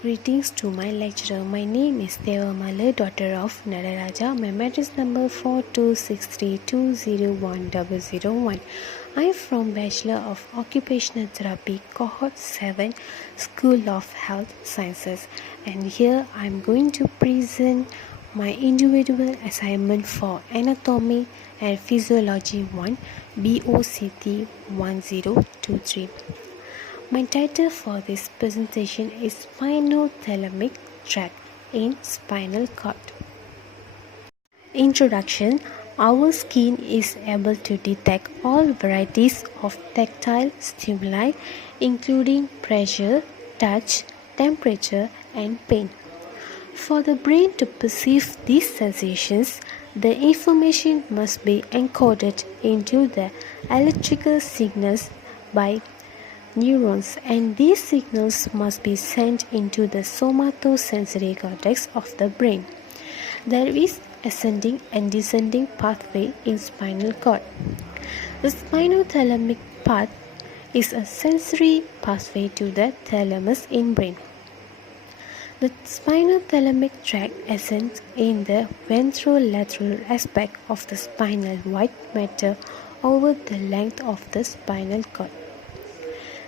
Greetings to my lecturer. My name is Devamala, daughter of Nararaja. My matrix number 4263201001. I am from Bachelor of Occupational Therapy, Cohort 7, School of Health Sciences, and here I am going to present my individual assignment for Anatomy and Physiology 1, BOCT 1023. My title for this presentation is Spinothalamic Tract in Spinal Cord. Introduction. Our skin is able to detect all varieties of tactile stimuli, including pressure, touch, temperature, and pain. For the brain to perceive these sensations, the information must be encoded into the electrical signals by neurons, and these signals must be sent into the somatosensory cortex of the brain. There is ascending and descending pathway in spinal cord. The spinothalamic path is a sensory pathway to the thalamus in brain. The spinothalamic tract ascends in the ventrolateral aspect of the spinal white matter over the length of the spinal cord.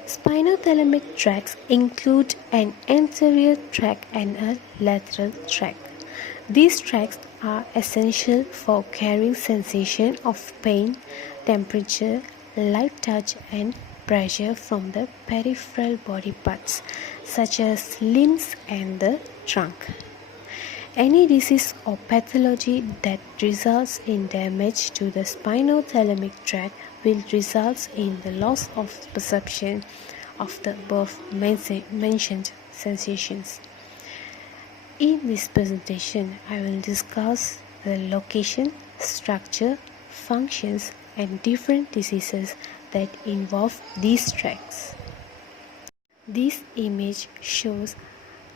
Spinothalamic tracts include an anterior tract and a lateral tract. These tracts are essential for carrying sensation of pain, temperature, light touch, and pressure from the peripheral body parts such as limbs and the trunk. Any disease or pathology that results in damage to the spinothalamic tract will result in the loss of perception of the above mentioned sensations. In this presentation, I will discuss the location, structure, functions, and different diseases that involve these tracts. This image shows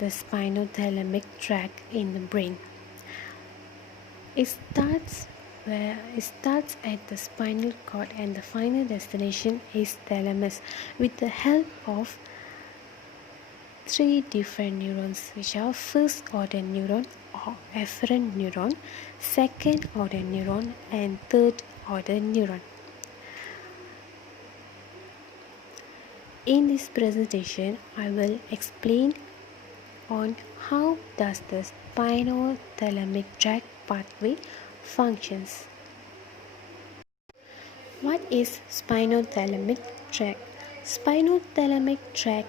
the spinothalamic tract in the brain. It starts at the spinal cord, and the final destination is thalamus with the help of three different neurons, which are first order neuron or afferent neuron, second order neuron, and third order neuron. In this presentation, I will explain on how does the spinothalamic tract pathway functions. What is spinothalamic tract? Spinothalamic tract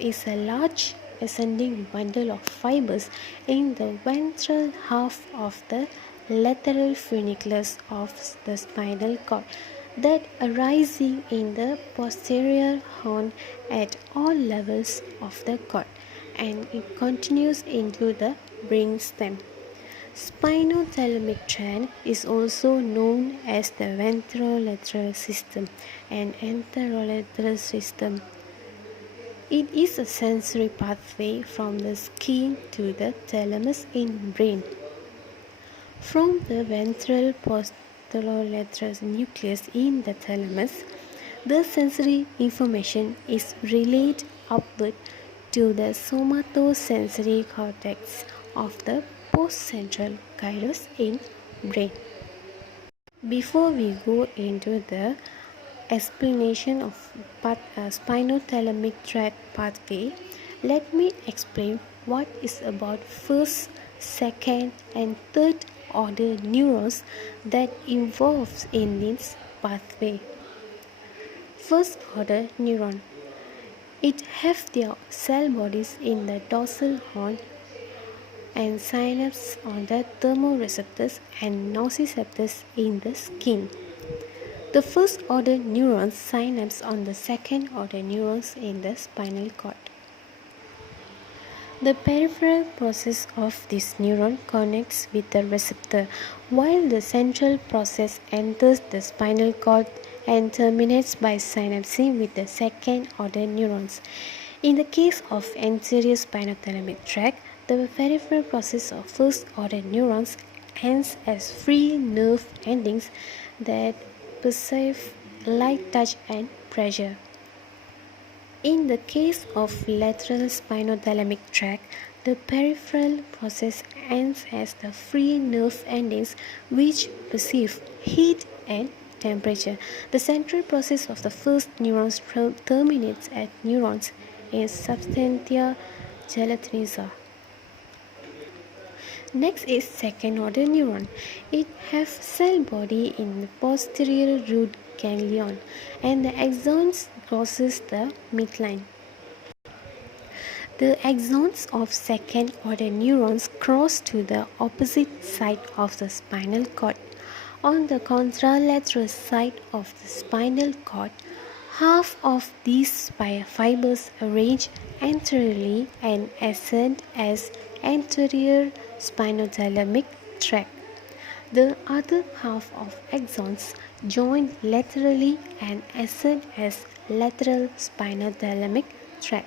is a large ascending bundle of fibers in the ventral half of the lateral funiculus of the spinal cord that arising in the posterior horn at all levels of the cord, and it continues into the brainstem. Spinothalamic tract is also known as the ventrolateral system and anterolateral system. It is a sensory pathway from the skin to the thalamus in brain. From the ventral posterolateral nucleus in the thalamus, the sensory information is relayed upward to the somatosensory cortex of the postcentral gyrus in brain. Before we go into the explanation of spinothalamic tract pathway, let me explain what is about first, second, and third order neurons that involves in this pathway. First order neuron. It have their cell bodies in the dorsal horn and synapses on the thermoreceptors and nociceptors in the skin. The first order neurons synapse on the second order neurons in the spinal cord. The peripheral process of this neuron connects with the receptor, while the central process enters the spinal cord and terminates by synapsing with the second order neurons. In the case of anterior spinothalamic tract, the peripheral process of first order neurons ends as free nerve endings that perceive light touch and pressure. In the case of lateral spinothalamic tract, the peripheral process ends as the free nerve endings which perceive heat and temperature. The central process of the first neurons terminates at neurons in substantia gelatinosa. Next is second order neuron. It has cell body in the posterior root ganglion and the axons crosses the midline. The axons of second order neurons cross to the opposite side of the spinal cord. On the contralateral side of the spinal cord, half of these fibers arrange anteriorly and ascend as anterior spinothalamic tract. The other half of axons join laterally and ascend as lateral spinothalamic tract.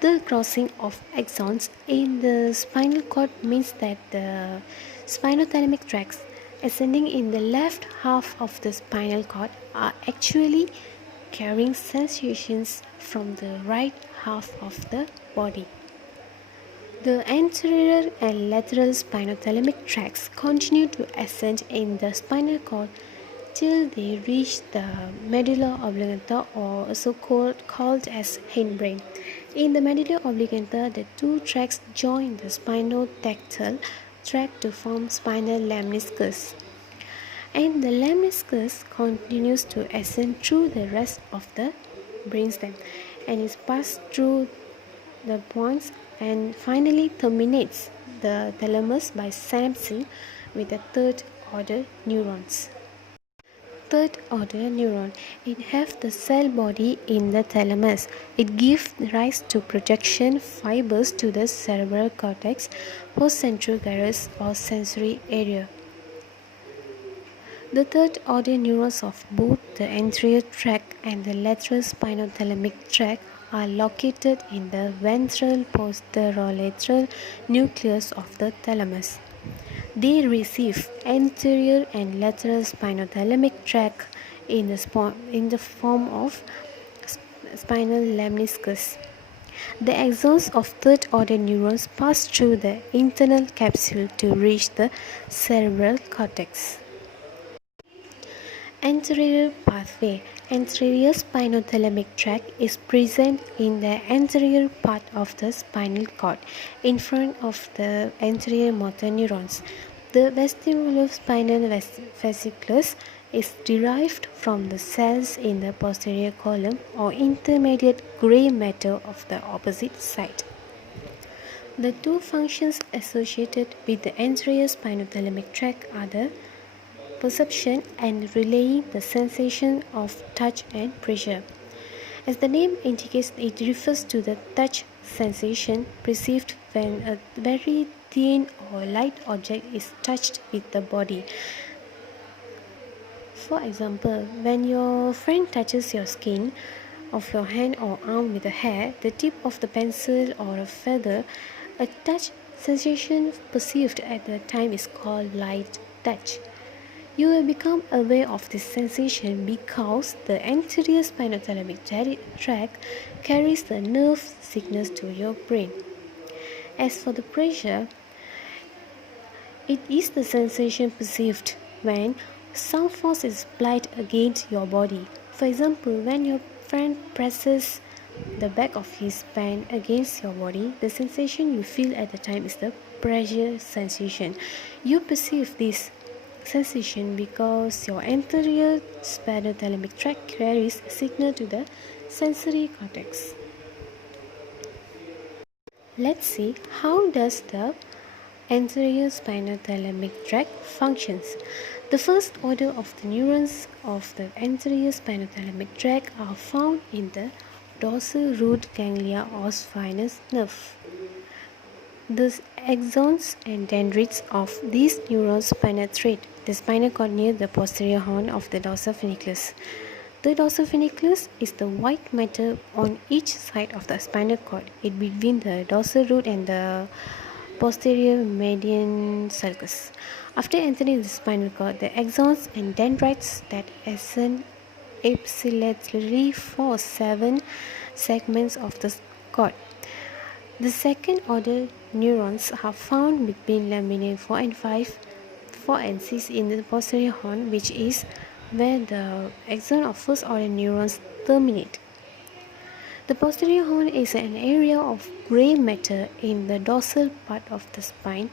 The crossing of axons in the spinal cord means that the spinothalamic tracts ascending in the left half of the spinal cord are actually carrying sensations from the right half of the body. The anterior and lateral spinothalamic tracts continue to ascend in the spinal cord till they reach the medulla oblongata, or also called as hindbrain. In the medulla oblongata, the two tracts join the spinotactal tract to form spinal lemniscus. And the lemniscus continues to ascend through the rest of the brainstem and is passed through the pons and finally terminates the thalamus by synapsing with the third order neurons. Third order neuron. It has the cell body in the thalamus. It gives rise to projection fibers to the cerebral cortex, postcentral gyrus or sensory area. The third order neurons of both the anterior tract and the lateral spinothalamic tract are located in the ventral posterolateral nucleus of the thalamus. They receive anterior and lateral spinothalamic tract in the form of spinal lemniscus. The axons of third order neurons pass through the internal capsule to reach the cerebral cortex. Anterior pathway. Anterior spinothalamic tract is present in the anterior part of the spinal cord, in front of the anterior motor neurons. The vestibulospinal fasciculus is derived from the cells in the posterior column or intermediate gray matter of the opposite side. The two functions associated with the anterior spinothalamic tract are the perception and relaying the sensation of touch and pressure. As the name indicates, it refers to the touch sensation perceived when a very thin or light object is touched with the body. For example, when your friend touches your skin of your hand or arm with a hair, the tip of the pencil or a feather, a touch sensation perceived at the time is called light touch. You will become aware of this sensation because the anterior spinothalamic tract carries the nerve signals to your brain. As for the pressure, it is the sensation perceived when some force is applied against your body. For example, when your friend presses the back of his pen against your body, the sensation you feel at the time is the pressure sensation. You perceive this sensation because your anterior spinothalamic tract carries a signal to the sensory cortex. Let's see how does the anterior spinothalamic tract functions. The first order of the neurons of the anterior spinothalamic tract are found in the dorsal root ganglia or spinous nerve. The axons and dendrites of these neurons penetrate the spinal cord near the posterior horn of the dorsal funiculus. The dorsal funiculus is the white matter on each side of the spinal cord, it between the dorsal root and the posterior median sulcus. After entering the spinal cord, the axons and dendrites that ascend epsilatory for 7 segments of the cord. The second order neurons are found between lamina 4 and 5, 4 and 6 in the posterior horn, which is where the axon of first order neurons terminate. The posterior horn is an area of gray matter in the dorsal part of the spine,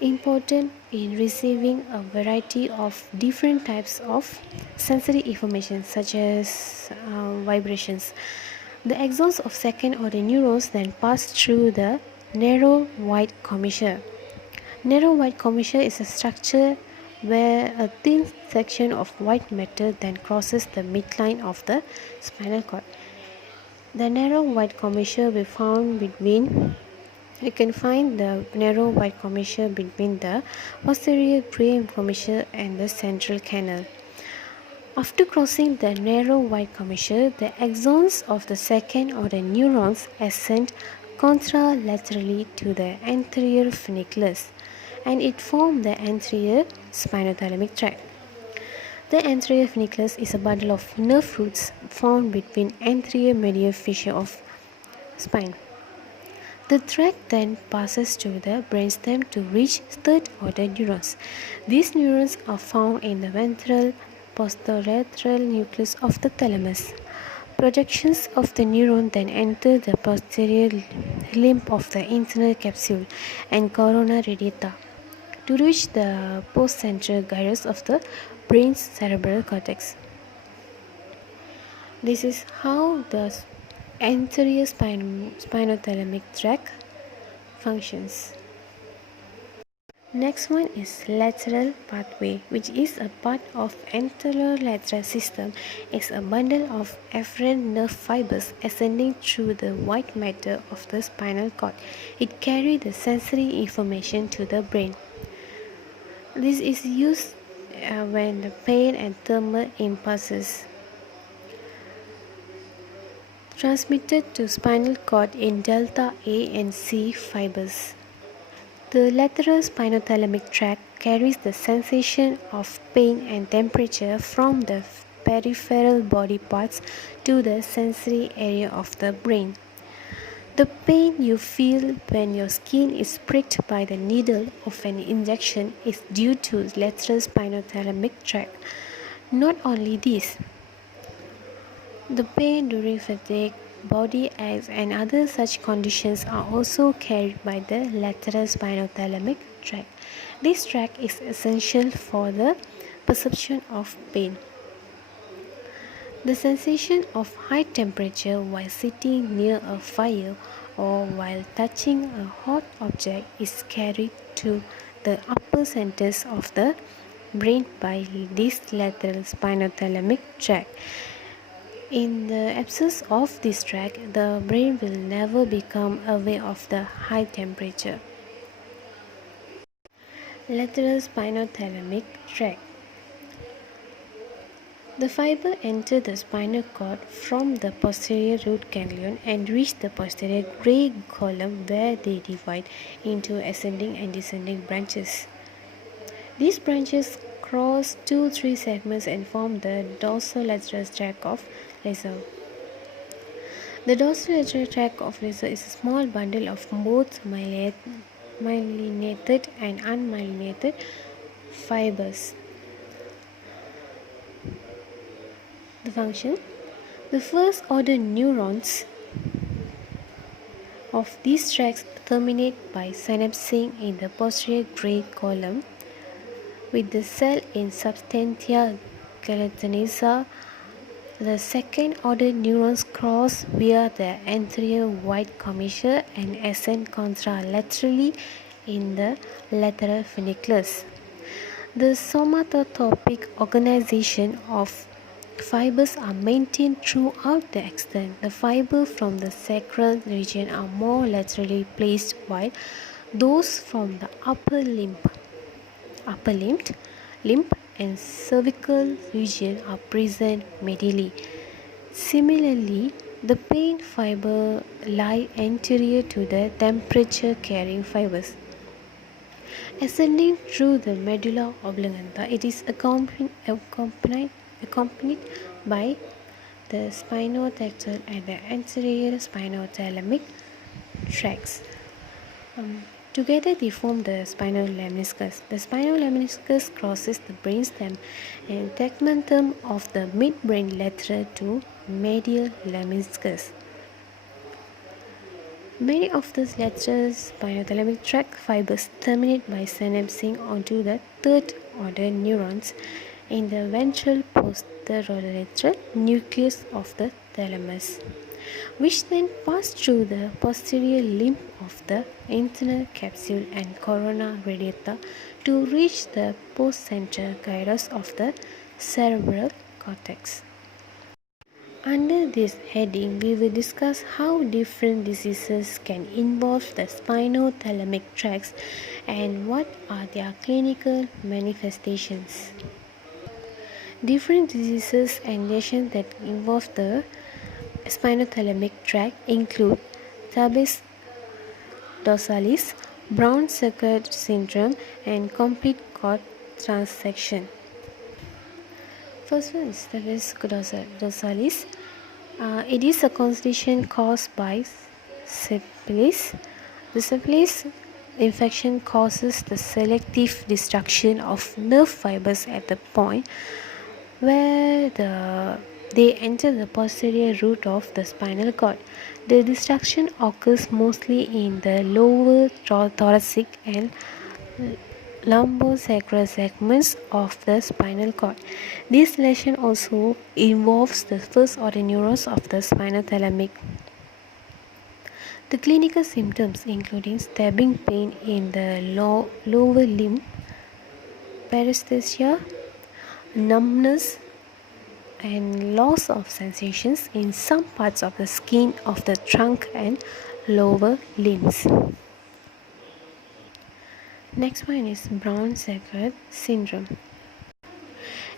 important in receiving a variety of different types of sensory information such as vibrations. The axons of second order neurons then pass through the narrow white commissure. Narrow white commissure is a structure where a thin section of white matter then crosses the midline of the spinal cord. The narrow white commissure we found between you can find the narrow white commissure between the posterior gray commissure and the central canal. After crossing the narrow white commissure, the axons of the second order neurons ascend contralaterally to the anterior funiculus, and it forms the anterior spinothalamic tract. The anterior funiculus is a bundle of nerve roots found between anterior medial fissure of spine. The tract then passes to the brainstem to reach third order neurons. These neurons are found in the ventral posterolateral nucleus of the thalamus. Projections of the neuron then enter the posterior limb of the internal capsule and corona radiata to reach the postcentral gyrus of the brain's cerebral cortex. This is how the anterior spinothalamic tract functions. Next one is lateral pathway, which is a part of anterolateral system. It's a bundle of afferent nerve fibers ascending through the white matter of the spinal cord. It carries the sensory information to the brain. This is used when the pain and thermal impulses transmitted to spinal cord in delta A and C fibers. The lateral spinothalamic tract carries the sensation of pain and temperature from the peripheral body parts to the sensory area of the brain. The pain you feel when your skin is pricked by the needle of an injection is due to lateral spinothalamic tract. Not only this, the pain during fatigue, body aches and other such conditions are also carried by the lateral spinothalamic tract. This tract is essential for the perception of pain. The sensation of high temperature while sitting near a fire or while touching a hot object is carried to the upper centers of the brain by this lateral spinothalamic tract. In the absence of this tract, the brain will never become aware of the high temperature. Lateral spinothalamic tract. The fiber enter the spinal cord from the posterior root ganglion and reach the posterior gray column where they divide into ascending and descending branches. These branches cross 2-3 segments and form the dorsolateral tract of Lesser. The dorsolateral tract of Lesser is a small bundle of both myelinated and unmyelinated fibers. The function: the first order neurons of these tracts terminate by synapsing in the posterior gray column with the cell in substantia gelatinosa. The second order neurons cross via the anterior white commissure and ascend contralaterally in the lateral funiculus. The somatotopic organization of fibers are maintained throughout the extent. The fibers from the sacral region are more laterally placed, while those from the upper limb and cervical region are present medially. Similarly, the pain fiber lie anterior to the temperature carrying fibers. Ascending through the medulla oblongata, it is accompanied accompanied by the spinothalamic and the anterior spinothalamic tracts. Together they form the spinal lemniscus. The spinal lemniscus crosses the brainstem and tegmentum of the midbrain lateral to medial lemniscus. Many of these lateral spinothalamic tract fibers terminate by synapsing onto the third order neurons in the ventral posterolateral nucleus of the thalamus, which then pass through the posterior limb of the internal capsule and corona radiata to reach the postcentral gyrus of the cerebral cortex. Under this heading, we will discuss how different diseases can involve the spinothalamic tracts and what are their clinical manifestations. Different diseases and lesions that involve the spinothalamic tract include tabes dorsalis, Brown-Sequard syndrome, and complete cord transection. First one is tabes dorsalis. It is a condition caused by syphilis. The syphilis infection causes the selective destruction of nerve fibers at the point where they enter the posterior root of the spinal cord. The destruction occurs mostly in the lower thoracic and lumbosacral segments of the spinal cord. This lesion also involves the first order neurons of the spinothalamic. The clinical symptoms including stabbing pain in the lower limb, paresthesia, numbness, and loss of sensations in some parts of the skin of the trunk and lower limbs. Next one is Brown-Sequard syndrome.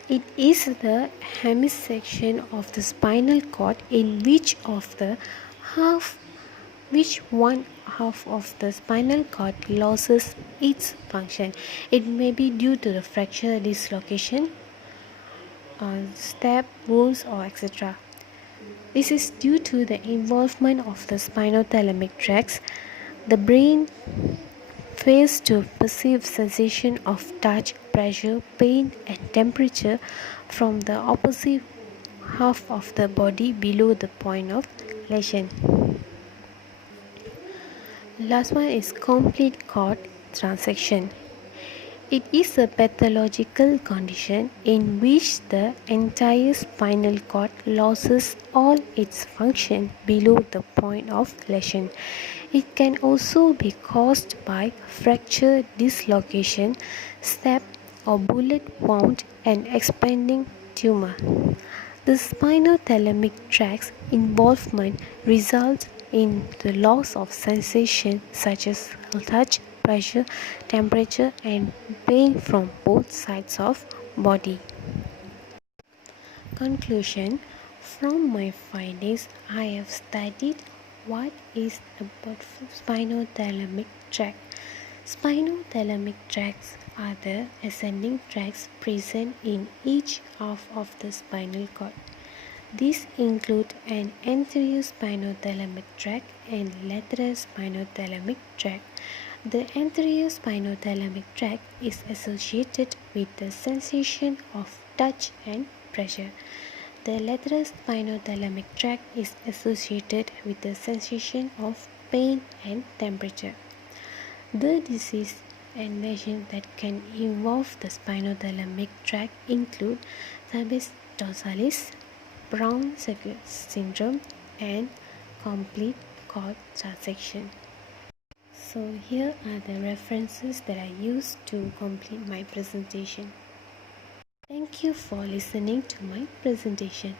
It is the hemisection of the spinal cord in which one half of the spinal cord loses its function. It may be due to the fracture, dislocation, stab wounds, or etc. This is due to the involvement of the spinothalamic tracts. The brain fails to perceive sensation of touch, pressure, pain, and temperature from the opposite half of the body below the point of lesion. Last one is complete cord transection. It is a pathological condition in which the entire spinal cord loses all its function below the point of lesion. It can also be caused by fracture, dislocation, stab, or bullet wound and expanding tumor. The spinothalamic tract's involvement results in the loss of sensation such as touch, pressure, temperature, and pain from both sides of body. Conclusion: from my findings, I have studied what is about spinothalamic tract. Spinothalamic tracts are the ascending tracts present in each half of the spinal cord. These include an anterior spinothalamic tract and lateral spinothalamic tract. The anterior spinothalamic tract is associated with the sensation of touch and pressure. The lateral spinothalamic tract is associated with the sensation of pain and temperature. The disease and lesions that can involve the spinothalamic tract include tabes dorsalis, Brown-Sequard syndrome, and complete cord transection. So here are the references that I used to complete my presentation. Thank you for listening to my presentation.